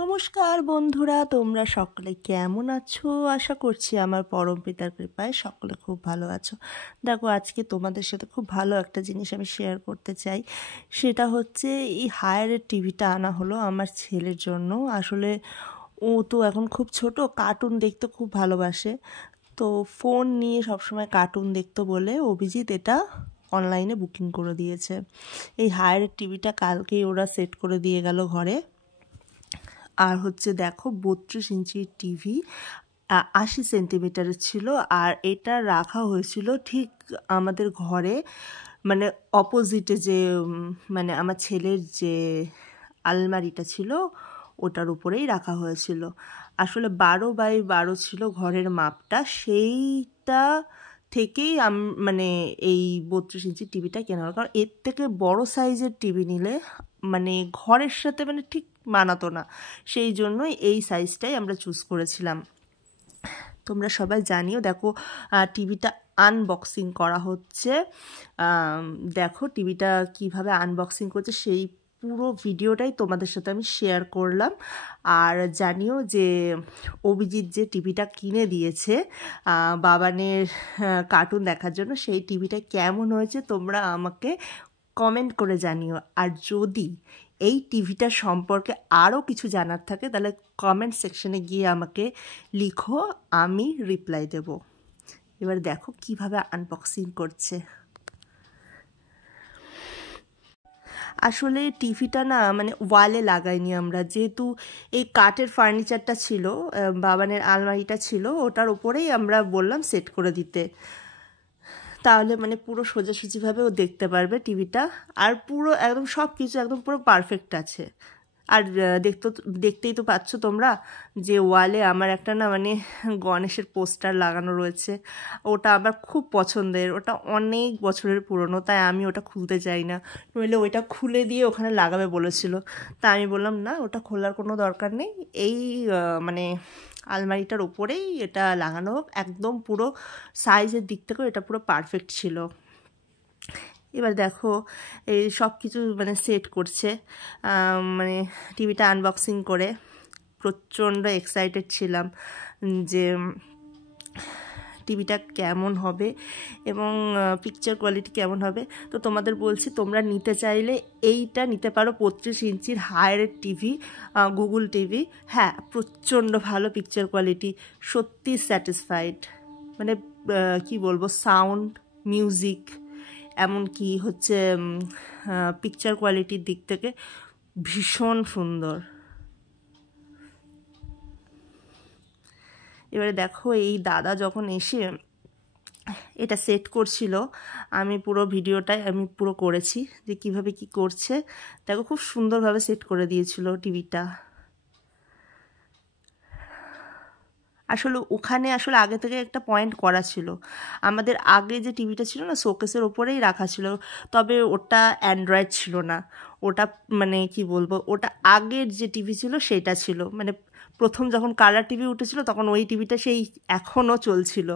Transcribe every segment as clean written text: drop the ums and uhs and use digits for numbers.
নমস্কার বন্ধুরা, তোমরা সকলে কেমন আছো? আশা করছি আমার পরম পিতার কৃপায় সকলে খুব ভালো আছো। দেখো, আজকে তোমাদের সাথে খুব ভালো একটা জিনিস আমি শেয়ার করতে চাই। সেটা হচ্ছে এই হায়ারের টিভিটা আনা হলো আমার ছেলের জন্য। আসলে ও তো এখন খুব ছোট, কার্টুন দেখতে খুব ভালোবাসে। তো ফোন নিয়ে সবসময় কার্টুন দেখতো বলে অভিজিৎ এটা অনলাইনে বুকিং করে দিয়েছে। এই হায়ারের টিভিটা কালকেই ওরা সেট করে দিয়ে গেল ঘরে। আর হচ্ছে দেখো, 32 ইঞ্চির টিভি, 80 সেন্টিমিটারের ছিল। আর এটা রাখা হয়েছিল ঠিক আমাদের ঘরে, মানে অপোজিটে যে মানে আমার ছেলের যে আলমারিটা ছিল ওটার উপরেই রাখা হয়েছিল। আসলে 12x12 ছিল ঘরের মাপটা, সেইটা থেকেই মানে এই 32 ইঞ্চির টিভিটা কেনা হলো। কারণ এর থেকে বড় সাইজের টিভি নিলে মানে ঘরের সাথে মানে ঠিক মানাতো না, সেই জন্যই এই সাইজটাই আমরা চুজ করেছিলাম। তোমরা সবাই জানিও। দেখো, টিভিটা আনবক্সিং করা হচ্ছে। দেখো টিভিটা কিভাবে আনবক্সিং করছে, সেই পুরো ভিডিওটাই তোমাদের সাথে আমি শেয়ার করলাম। আর জানিও যে অভিজিৎ যে টিভিটা কিনে দিয়েছে বাবানের কার্টুন দেখার জন্য, সেই টিভিটা কেমন হয়েছে তোমরা আমাকে কমেন্ট করে জানিও। আর যদি এই টিভিটা সম্পর্কে আরও কিছু জানার থাকে তাহলে কমেন্ট সেকশনে গিয়ে আমাকে লিখো, আমি রিপ্লাই দেব। এবার দেখো কিভাবে আনবক্সিং করছে। আসলে টিভিটা না মানে ওয়ালে লাগাইনি আমরা, যেহেতু এই কাঠের ফার্নিচারটা ছিল, বাবানের আলমারিটা ছিল, ওটার উপরেই আমরা বললাম সেট করে দিতে। তাহলে মানে পুরো সোজাসুজিভাবে ও দেখতে পারবে টিভিটা। আর পুরো একদম সব কিছু একদম পুরো পারফেক্ট আছে। আর দেখতেই তো পাচ্ছ তোমরা যে ওয়ালে আমার একটা না মানে গণেশের পোস্টার লাগানো রয়েছে। ওটা আমার খুব পছন্দের, ওটা অনেক বছরের পুরনো, তাই আমি ওটা খুলতে চাই না। নইলে ওইটা খুলে দিয়ে ওখানে লাগাবে বলেছিল, তা আমি বললাম না, ওটা খোলার কোনো দরকার নেই, এই মানে আলমারিটার ওপরেই এটা লাগানো হোক। একদম পুরো সাইজের দিক থেকেও এটা পুরো পারফেক্ট ছিল। এবার দেখো এই সব কিছু মানে সেট করছে। মানে টিভিটা আনবক্সিং করে প্রচণ্ড এক্সাইটেড ছিলাম যে টিভিটা কেমন হবে এবং পিকচার কোয়ালিটি কেমন হবে। তো তোমাদের বলছি, তোমরা নিতে চাইলে এইটা নিতে পারো, 32 ইঞ্চির হায়ারের টিভি, গুগল টিভি। হ্যাঁ, প্রচণ্ড ভালো পিকচার কোয়ালিটি, সত্যি স্যাটিসফাইড। মানে কি বলবো, সাউন্ড, মিউজিক, এমনকি হচ্ছে পিকচার কোয়ালিটির দিক থেকে ভীষণ সুন্দর। এবারে দেখো, এই দাদা যখন এসে এটা সেট করছিল, আমি পুরো ভিডিওটাই আমি পুরো করেছি যে কিভাবে কি করছে। দেখো খুব সুন্দরভাবে সেট করে দিয়েছিল টিভিটা। আসলে ওখানে আসলে আগে থেকে একটা পয়েন্ট করা ছিল। আমাদের আগে যে টিভিটা ছিল না, শোকেসের ওপরেই রাখা ছিল, তবে ওটা অ্যান্ড্রয়েড ছিল না। ওটা মানে কি বলবো, ওটা আগের যে টিভি ছিল সেটা ছিল, মানে প্রথম যখন কালার টিভি উঠেছিল তখন ওই টিভিটা সেই এখনও চলছিল,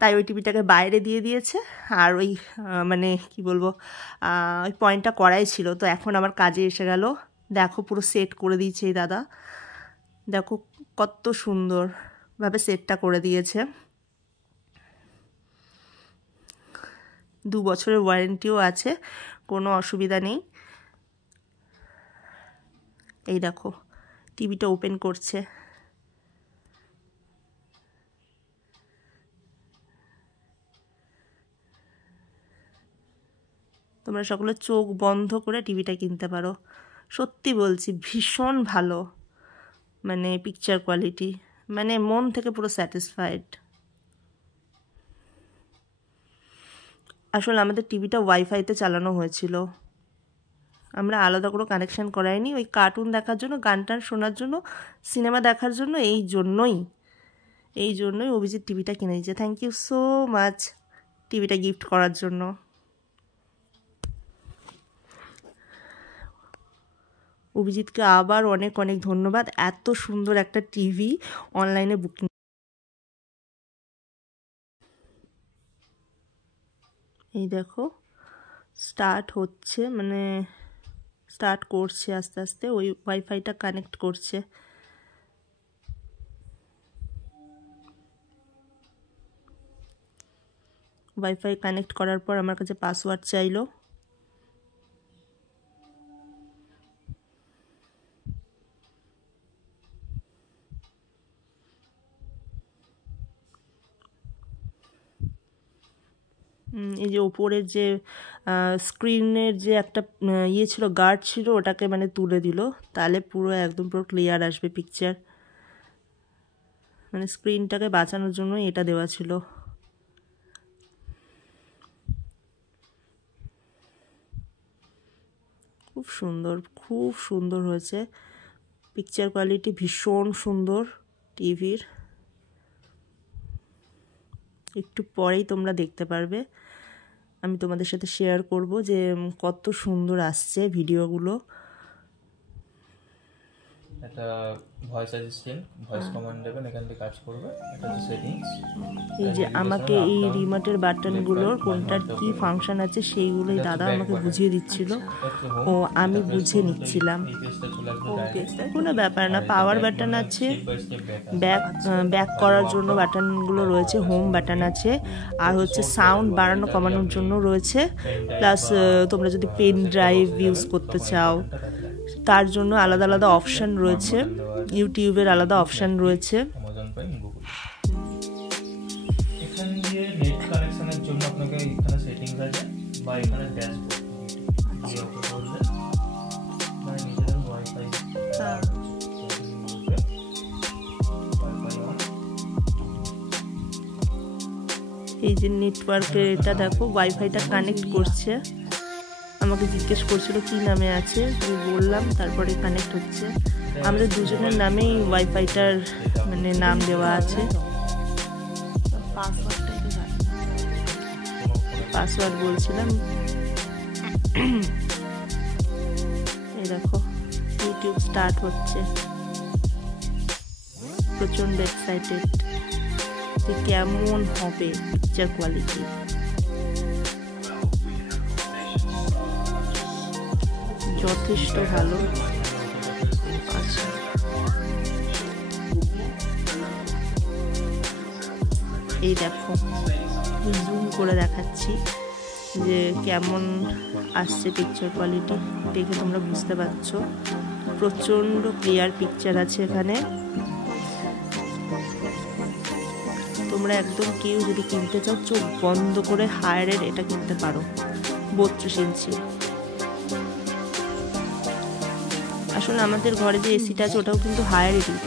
তাই ওই টিভিটাকে বাইরে দিয়ে দিয়েছে। আর ওই মানে কি বলবো, ওই পয়েন্টটা করাই ছিল। তো এখন আমার কাজে এসে গেল। দেখো পুরো সেট করে দিয়েছে এই দাদা। দেখো কত সুন্দরভাবে সেটটা করে দিয়েছে। 2 বছরের ওয়ারেন্টিও আছে, কোনো অসুবিধা নেই। এই দেখো টিভিটা ওপেন করছে। তোমরা সকলে চোখ বন্ধ করে টিভিটা কিনতে পারো। সত্যি বলছি, ভীষণ ভালো, মানে পিকচার কোয়ালিটি, মানে মন থেকে পুরো স্যাটিসফাইড। আসলে আমাদের টিভিটা ওয়াইফাইতে চালানো হয়েছিল, আমরা আলাদা করে কানেকশান করাইনি। ওই কার্টুন দেখার জন্য, গান টান শোনার জন্য, সিনেমা দেখার জন্য, এই জন্যই অভিজিৎ টিভিটা কিনে দিয়েছে। থ্যাংক ইউ সো মাচ টিভিটা গিফট করার জন্য। অভিজিৎকে আবার অনেক অনেক ধন্যবাদ, এত সুন্দর একটা টিভি অনলাইনে বুকিং। এই দেখো স্টার্ট হচ্ছে, মানে স্টার্ট করছে আস্তে আস্তে, ওই ওয়াইফাইটা কানেক্ট করছে। ওয়াইফাই কানেক্ট করার পর আমার কাছে পাসওয়ার্ড চাইলো। এই যে ওপরের যে স্ক্রিনের যে একটা ইয়ে ছিল, গার্ড ছিল, ওটাকে মানে তুলে দিল, তাহলে পুরো একদম পুরো ক্লিয়ার আসবে পিকচার। মানে স্ক্রিনটাকে বাঁচানোর জন্য এটা দেওয়া ছিল। খুব সুন্দর, খুব সুন্দর হয়েছে। পিকচার কোয়ালিটি ভীষণ সুন্দর টিভির। একটু পরেই তোমরা দেখতে পারবে, আমি তোমাদের সাথে শেয়ার করব যে কত সুন্দর আসছে ভিডিওগুলো। এটা ভয়েস অ্যাসিস্ট্যান্ট, ভয়েস কমান্ড দেবেন, এখান থেকে কাজ করবে। এটা হচ্ছে সেটিংস। এই যে আমাকে এই রিমোটের বাটনগুলোর কোনটার কি ফাংশন আছে সেইগুলোই দাদা আমাকে বুঝিয়ে দিচ্ছিল, ও আমি বুঝে নিচ্ছিলাম। কোনো ব্যাপার না, পাওয়ার বাটন আছে, ব্যাক করার জন্য বাটনগুলো রয়েছে, হোম বাটন আছে, আর হচ্ছে সাউন্ড বাড়ানো কমানোর জন্য রয়েছে। প্লাস তোমরা যদি পেন ড্রাইভ ইউজ করতে চাও তার জন্য আলাদা আলাদা অপশান রয়েছে, ইউটিউবের আলাদা অপশান রয়েছে। এখানে যে নেট কানেকশনের জন্য আপনাকে এখানে সেটিংস আছে বা এখানে ড্যাশবোর্ড দিয়ে ওকে করলে মানে নিজেদের ওয়াইফাই এই যে নেটওয়ার্কের এটা দেখো, ওয়াইফাইটা কানেক্ট করছে। আমাকে জিজ্ঞেস করছিল কি নামে আছে, আমি বললাম, তারপরে কানেক্ট হচ্ছে। আমাদের দুজনের নামেই ওয়াইফাইটার মানে নাম দেওয়া আছে। পাসওয়ার্ড বলছিলাম। এই দেখো ইউটিউব স্টার্ট হচ্ছে। প্রচন্ড এক্সাইটেড যে কেমন হবে পিকচার কোয়ালিটি। যথেষ্ট ভালো। আচ্ছা, এই দেখো জুম করে দেখাচ্ছি যে কেমন আসছে পিকচার কোয়ালিটি, দেখে তোমরা বুঝতে পারছো। প্রচণ্ড ক্লিয়ার পিকচার আছে এখানে। তোমরা একদম কেউ যদি কিনতে চাও চোখ বন্ধ করে হায়ারের এটা কিনতে পারো, 32 ইঞ্চি। আসলে আমাদের ঘরে যে এসিটা আছে ওটাও কিন্তু হায়ারেরই,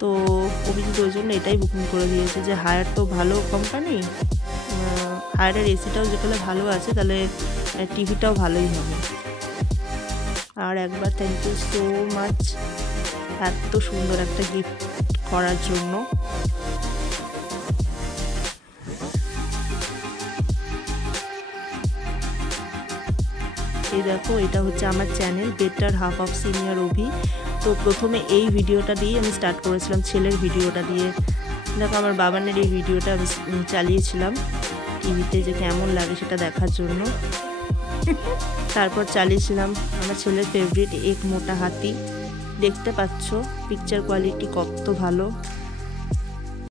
তো অভিজিৎ ওই জন্য এটাই বুকিং করে দিয়েছে যে হায়ার তো ভালো কোম্পানি, হায়ারের এসিটাও যেখানে ভালো আছে তাহলে টিভিটাও ভালোই হবে। আর একবার থ্যাংক ইউ সো মাচ এত সুন্দর একটা গিফট করার জন্য। এই দেখো এটা হচ্ছে আমার channel better half of senior Abhi. তো প্রথমে এই ভিডিওটা দিয়ে আমি স্টার্ট করেছিলাম, ছেলের ভিডিওটা দিয়ে। দেখো আমার বাবানের এই ভিডিওটা আমি চালিয়েছিলাম টিভিতে যে কেমন লাগে সেটা দেখার জন্য। তারপর চালিয়েছিলাম আমার ছেলের ফেভারিট এক মোটা হাতি। দেখতে পাচ্ছ পিকচার কোয়ালিটি কত ভালো।